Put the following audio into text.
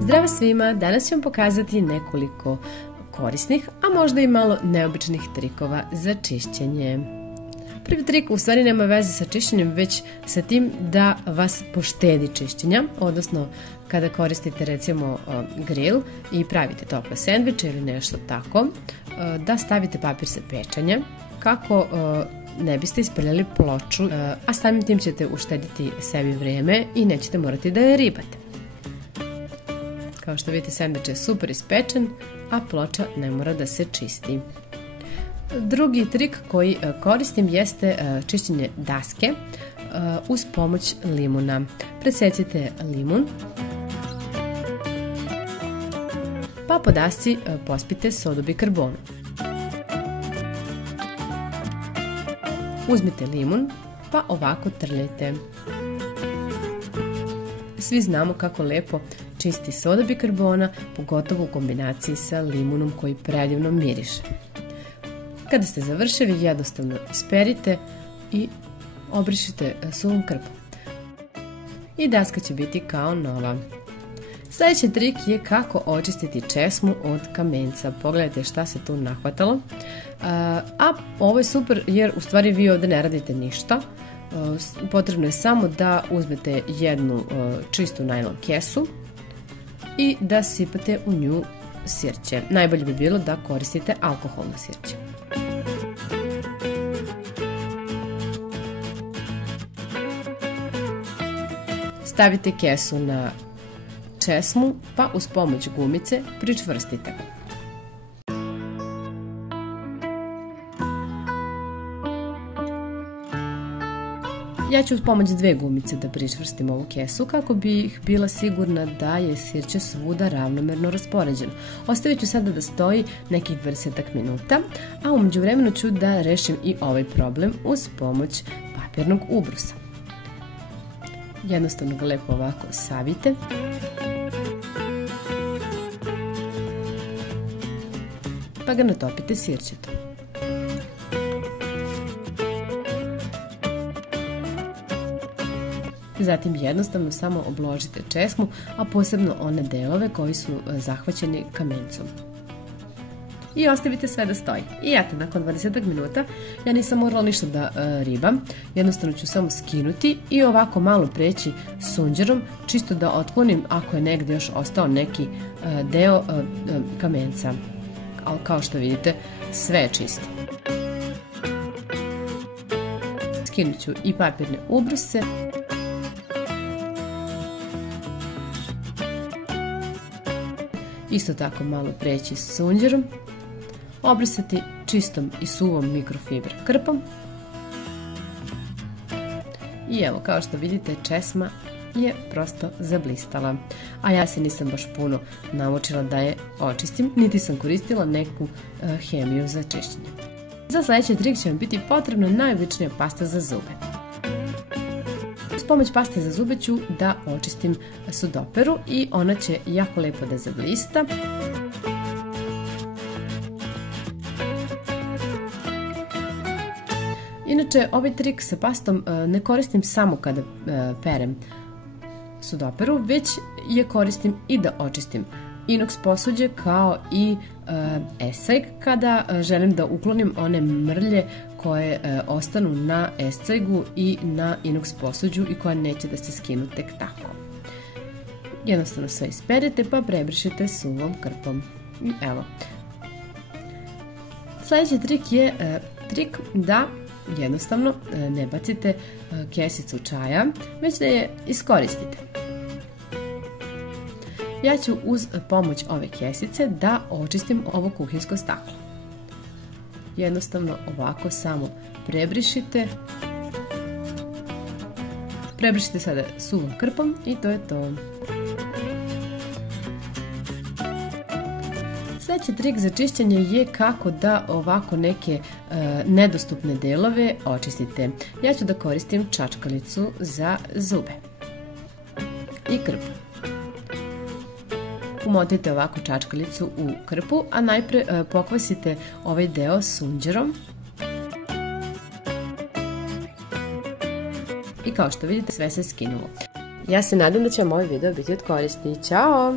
Zdravo svima, danas ću vam pokazati nekoliko korisnih, a možda i malo neobičnih trikova za čišćenje. Prvi trik u stvari nema veze sa čišćenjem, već sa tim da vas poštedi čišćenja, odnosno kada koristite recimo grill i pravite tople sendviče ili nešto tako, da stavite papir za pečenje kako ne biste isprljali ploču, a samim tim ćete uštediti sebi vrijeme i nećete morati da je ribate. Kao što vidite, sendvič je super ispečen, a ploča ne mora da se čisti. Drugi trik koji koristim jeste čišćenje daske uz pomoć limuna. Presecite limun, pa po dasci pospite sodu bikarbonu. Uzmite limun, pa ovako trljajte. Svi znamo kako lepo čisti soda bikarbona, pogotovo u kombinaciji sa limunom koji predivno miriše. Kada ste završili, jednostavno isperite i obrišite suvom krpom. I daska će biti kao nova. Sljedeći trik je kako očistiti česmu od kamenca. Pogledajte šta se tu nahvatalo. A ovo je super jer u stvari vi ovdje ne radite ništa. Potrebno je samo da uzmete jednu čistu najlon kesu i da sipate u nju sirće. Najbolje bi bilo da koristite alkoholno sirće. Stavite kesu na česmu, pa uz pomoć gumice pričvrstite. Ja ću uz pomoć dve gumice da pričvrstim ovu kesu kako bih bila sigurna da je sirće svuda ravnomerno raspoređeno. Ostavit ću sada da stoji nekih 20 minuta, a u međuvremenu ću da rešim i ovaj problem uz pomoć papirnog ubrusa. Jednostavno ga lepo ovako savijte. Pa ga natopite sirćetom. Zatim jednostavno samo obložite česmu, a posebno one delove koji su zahvaćeni kamencom. I ostavite sve da stoji. I eto, nakon 20 minuta ja nisam morala ništa da ribam, jednostavno ću samo skinuti i ovako malo preći sunđerom, čisto da otklonim ako je negdje još ostao neki deo kamenca. Ali kao što vidite, sve je čisto. Skinut ću i papirne ubruse. Isto tako malo preći s sunđerom, obrisati čistom i suvom mikrofiber krpom. I evo, kao što vidite, česma je prosto zablistala. A ja se nisam baš puno namučila da je očistim, niti sam koristila neku hemiju za čišćenje. Za sljedeći trik će vam biti potrebna najobičnija pasta za zube. Uz pomoć paste za zube ću da očistim sudoperu i ona će jako lepo da zablista. Inače, ovaj trik sa pastom ne koristim samo kada perem sudoperu, već je koristim i da očistim inoks posuđe kao i escajg kada želim da uklonim one mrlje koje ostanu na escajgu i na inoks posuđu i koja neće da se skinu tek tako. Jednostavno sve isperete pa prebrišite suvom krpom. Evo. Sljedeći trik je trik da jednostavno ne bacite kesicu čaja, već da je iskoristite. Ja ću uz pomoć ove kesice da očistim ovo kuhinsko staklo. Jednostavno ovako samo prebrišite. Prebrišite sada suvom krpom i to je to. Sljedeći trik za čišćenje je kako da ovako neke nedostupne delove očistite. Ja ću da koristim čačkalicu za zube i krpu. Umotite ovako čačkalicu u krpu, a najpre pokvasite ovaj deo sunđerom. I kao što vidite, sve se skinulo. Ja se nadam da će vam ovaj video biti od koristi. Ćao!